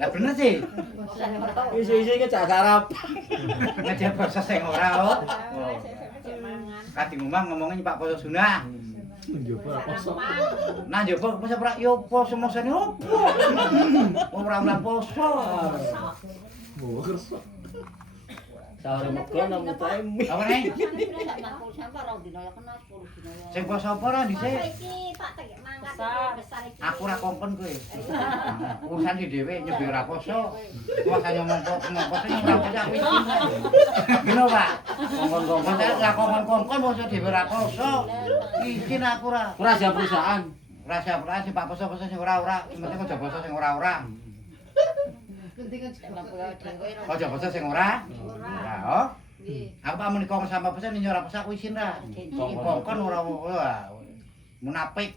Lah bener sih. Isi-isi ke cak sarap. Ngajar basa sing ora oh. Kadi ngomongnya Pak Poso Sunah. Njoba poso. Nah njoba poso prak yo poso mosane opo? Ora mlan poso. Oh, kerso. Sahur mekon nang mutemi. Apa nih? Sing poso apa ora dhisik? Aku ora kongkon kowe. Urusan di dhewe nyebir ora poso. Kuasa ngomong poso ora poso aku iki. Ngono, Pak. Kongkon-kongkon ora kongkon-kongkon poso dhewe ora poso. Izin aku ora. Ora siap perusahaan. Rahasia perusahaan sing Pak poso-poso sing ora-ora, penting aja poso sing ora-ora. Aja poso sing ora. Ora, oh. Aku tak muni kongkon sama poso ning ora poso aku izin ra. Kongkon ora munafik.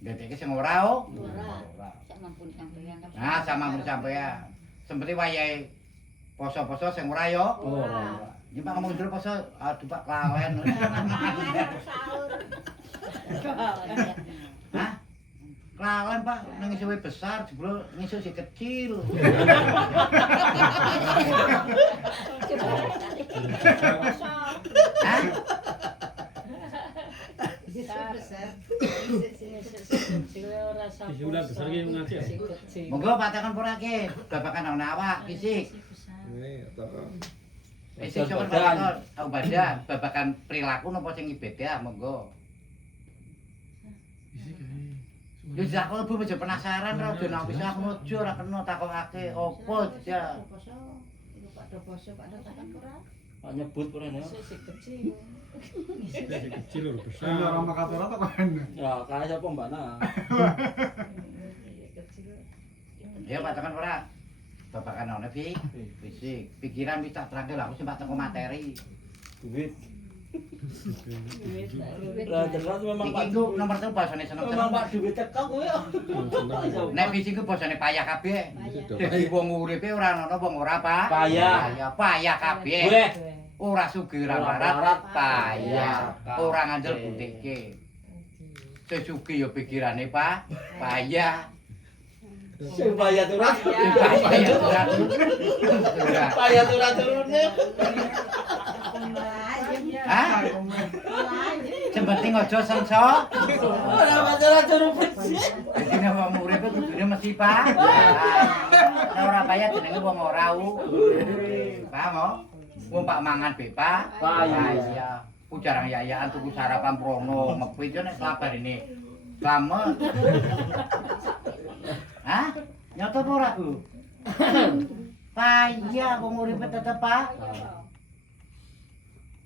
Detek sing ora oh. Ora. Nah, sama mun sampean. Sempeti wayahe poso-poso sing ora yo. Ora. Iki Pak ngomong dulu poso, aduh Pak klalen. Hah? Klalen Pak, nang isih besar, jebul ngisuk si kecil. Hah? Udah besar ki ngaji ya. Monggo patakan pura ki, babakan ana awak fisik. Fisik sok patakan aku badan, babakan perilaku napa sing ibadah monggo. Yo jak aku aja penasaran ra ojo nang bisa aku ojo ora kena takokake opo aja. Pak nyebut purane. Kecil lho besar. Orang Makassar atau kan? Ya, kae sapa Mbak Na? Ya patakan ora. Babakan ana fisik, pikiran wis tak terangke lha aku sing teko materi. Duit. Lah jelas memang Pak Iki ku nomor 3 basane seneng. Memang Pak duit teko kowe. Nek fisik ku basane payah kabeh. Dadi wong uripe ora ana wong ora payah kabeh. Ora sugih ora larat payah. Ora ngandel butikke. Sing sugih ya pikirane payah. Sing payah turat. Payah turune. Hah? Sing penting aja sengso. Ora masalah turun. Dadi nek wong uripe kudune mesti payah. Nek ora payah jenenge wong ora paham kok? Wong Pak mangan bepa, payah. Ku jarang yayaan tuku sarapan prono, ngepit yo nek sabar ini. Slamet. Hah? Nyoto apa ora, Bu? Payah wong uripe tetep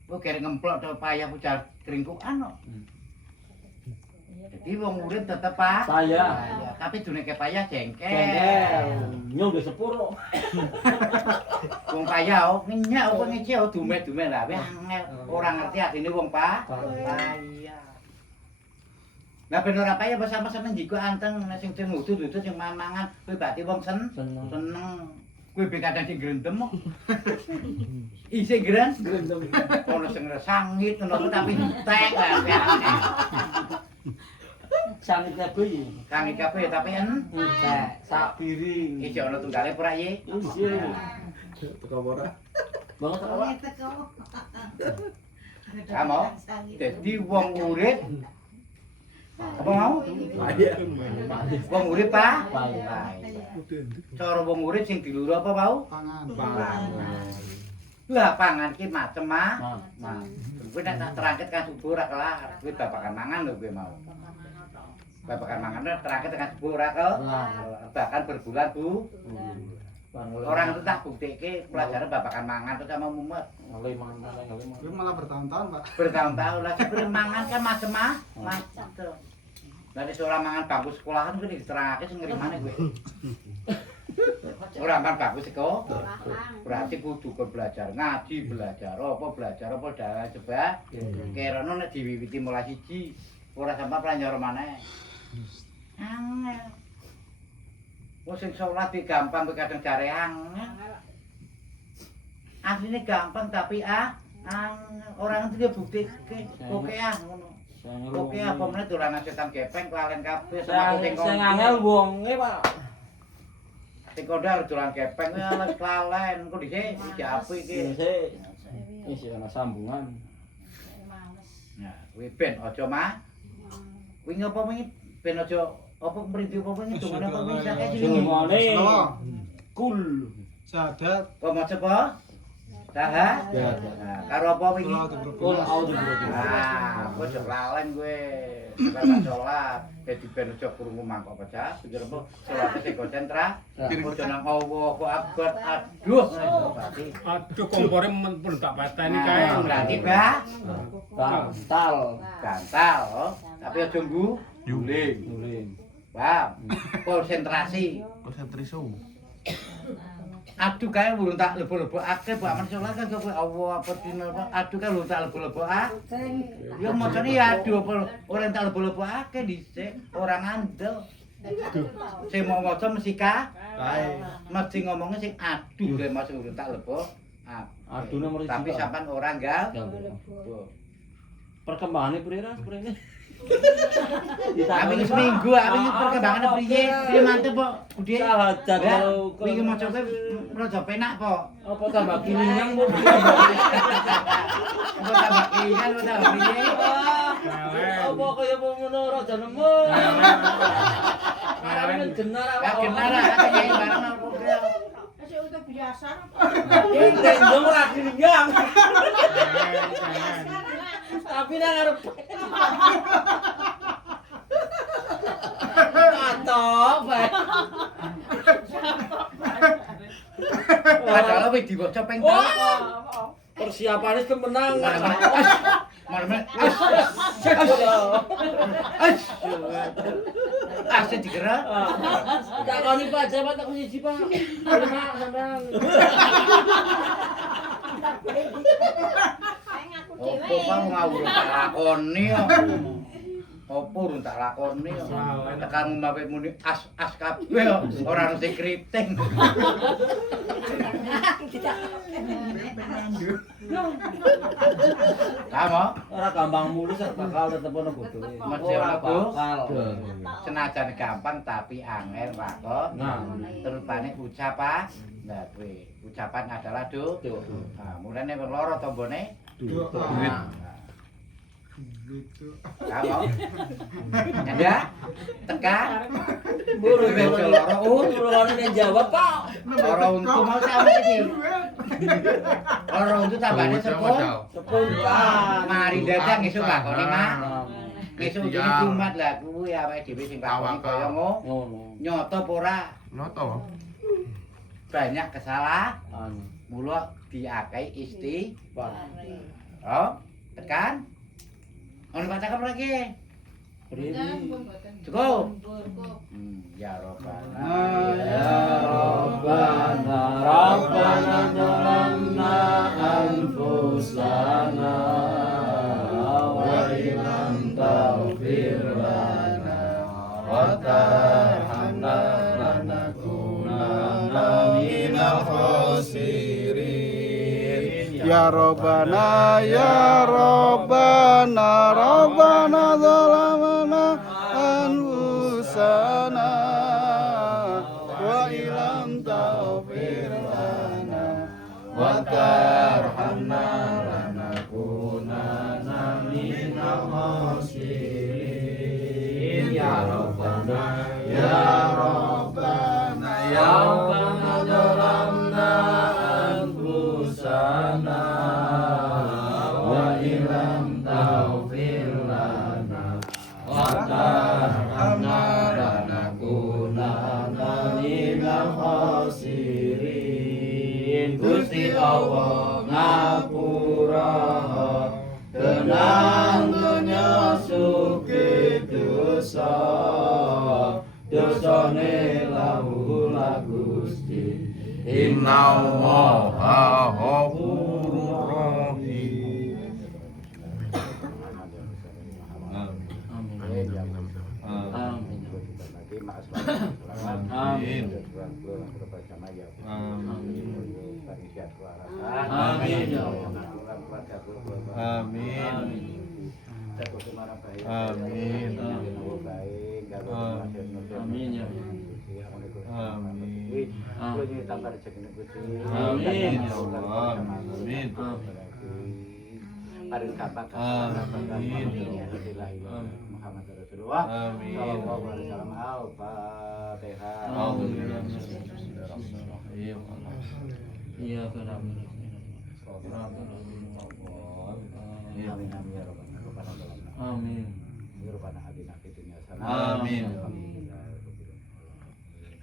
Kok kere ngemplok to payah ujar kringkukan kok. Jadi wong urip tetep Payah. Tapi duneke payah jengkel. Nyong ge sepuro. Wong payah oh ngenyak apa ngece oh dume-dume lah wis angel. Ora ngerti atine wong payah. Lah ben ora payah bersama-sama njiko anteng nek sing udut-udut sing mangan kowe berarti wong seneng. Kowe be kadang sing grendem kok. Isih grendem. Ono sing sangit ngono tapi entek lah. Sangit kabeh. Sangit kabeh tapi entek. Sak piring. Iki ono tunggale ora ye? Iya. Teko ora? Banget apa? Kamu? Dadi wong urip apa mau? Payah. Wong urip Payah. Cara wong urip sing diluru apa mau? Pangan. Lah pangan ki macem Kowe nek tak terangket kan subuh ora kelar. Kowe babakan mangan lho kowe mau. Babakan mangan terangket kan subuh ora kelar. Bahkan berbulan Bu. Orang itu tak buktike pelajaran babakan mangan terus sama mumet. Ngalih mangan. Itu malah bertahun-tahun, Pak. Bertahun-tahun lah sebenarnya mangan kan macem-macem tuh. Lah nek ora mangan bangku sekolahan kuwi diterangake sing ngerimane kowe. Ora mangan bangku sekolah. Berarti kudu belajar ngaji, belajar apa dalan coba. Kerono nek diwiwiti mulai siji ora sampe pelajar maneh. Angel. Wong sing salat iki gampang kowe kadang jare angel. Asline gampang tapi orang itu dia bukti oke ngono. Oke apa meneh dolanan setan gepeng kelalen kabeh Sing angel wonge, Pak. Sing kondo arep dolan gepeng kuwi kelalen. Engko dhisik iki apik iki. Isi ana sambungan. Nah, kuwi ben aja mah. Kuwi ngopo wingi ben aja apa mriki apa wingi dongane apa wingi sak iki. Sungone kul. Sadat. Kok maca apa? Saha? Ya. Nah, karo apa wingi? Kul audu. Ah, kok aja kelalen kowe. Kata sholat, dadi ben aja krungu mangkok pecah, pikir apa sholat sing konsentra, aja nang Allahu Akbar. Aduh, berarti Aduh kompore pun tak pateni kae. berarti bah Tal. gantal, oh. Tapi aja nggu Nuling. paham? Konsentrasi. Aduh kae urung tak lebo-lebokake, Pak men sholat kan kowe Allah apa dina apa? Aduh kae urung tak lebo-lebokake. Ya macane ya aduh apa ora tak lebo-lebokake dhisik, ora ngandel. Sing mau maca mesti kae. Mesti ngomongnya sing aduh le mas urung tak lebo. Aduh nomor Tapi siji, Pak. sampean ora nggal. Perkembangannya priye sprene? Tapi seminggu, tapi perkembangannya priye? Piye mantep kok, Budhe? Sahadat Ya, kalau iki maca kowe rada penak kok. apa tambah kilingan Bu? Apa tambah kilingan apa tambah piye? Apa kaya apa ngono rada nemu. Karena genar Ya genar aku nyai bareng aku kaya. Masih udah biasa. Ndeng ora kilingan. Tapi nang arep Atop bae. Padahal wis diwaca ping telu. Persiapane kemenangan. Marme. Asih digerak. Takoni Pak Jamat tak siji Pak. Lima sampean. Opo kang ngawur tak lakoni kok. Opo urung tak lakoni kok. Tekan ngombe muni as kabeh kok. Ora ono sing kriting. Kamu Ora gampang mulus bakal tetep ono bodohe. mesti ono bakal. Senajan gampang tapi angel lakon. Nah, Terutane ucapan. Nah, kuwi ucapan adalah Nah, mulane wong loro tombone Duit. Gitu. kamu. Ya, tekan. buru Buru loro Urungane jawab Pak. loro untu mau sama iki. Loro untu tambane sepun. Sepuntan. Mari dadang esuk lakone mah. Esuk iki Jumat lah kuwi awake dhewe sing lakoni kaya Ngono. nyoto apa ora Noto. banyak kesalahan. Anu, Mula diakai Pak. Oh, tekan. Ono cakep lagi. Primi. Cukup. Ya Robbana. Ya Rabbana Rabbana zalamna anfusana wa illam taghfir lana wa tarhamna lanakunanna minal khasirin. Ya Rabbana, ya Rabbana, Rabbana zalamna anfusana wa ilam taghfir lana wa tarhamna lanakunanna minal khasirin. Ya Rabbana ya Rabbana ya Rabbana zalamna anfusana wa illam taghfir lana wa tarhamna lanakunanna minal khasirin. Gusti Allah ngapura tenang donya suki dosa dosane lawuh Gusti. Inna Allaha ghafurur rahim. Amin. Amin ya Allah. Amin. Amin. Satu semarang baik. Amin. Baik. Amin ya. Amin. Kalau ini tambah rezeki Gusti. Amin ya Allah. Amin. Paling kapak. Amin. Muhammad Rasulullah. Amin. Sallallahu alaihi wasallam. Al-Fatihah. Bismillahirrahmanirrahim. Iya benar. Amin amin ya rabbal alamin. Amin. Ya rabbana atina fid dunya hasanah. Amin.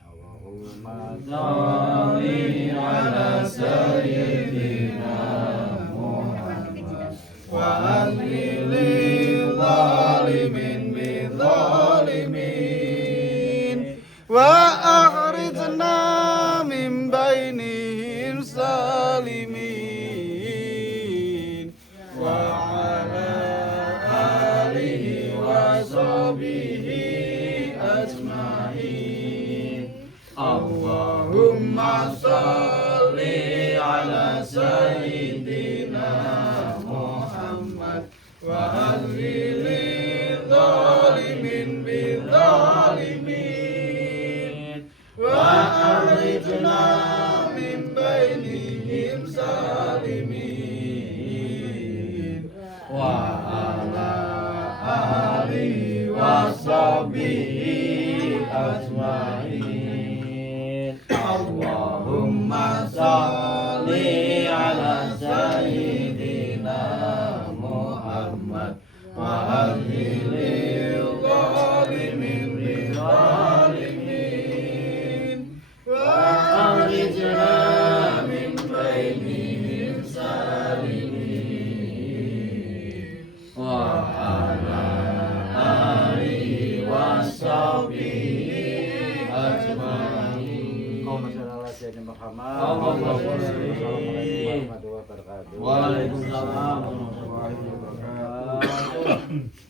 Allahumma Shalli ala sayyidina Muhammad wa ahlil zalimin bidzalimin wa akhrijna min bainihim salimin wa ala alihi wa sahbihi ajma'in. Allahumma sholli ala sayyidina Muhammad wa ahlil zalimin bidzalimin wa akhrijna min bainihim salimin wa ala alihi wa sahbihi ajma'in. Allahumma sholli ala sayyidina Muhammad wa ahlil zalimin bidzalimin wa akhrijna min bainihim salimin wa ala alihi wa sahbihi ajma'in. Waalaikumsalam warahmatullahi wabarakatuh.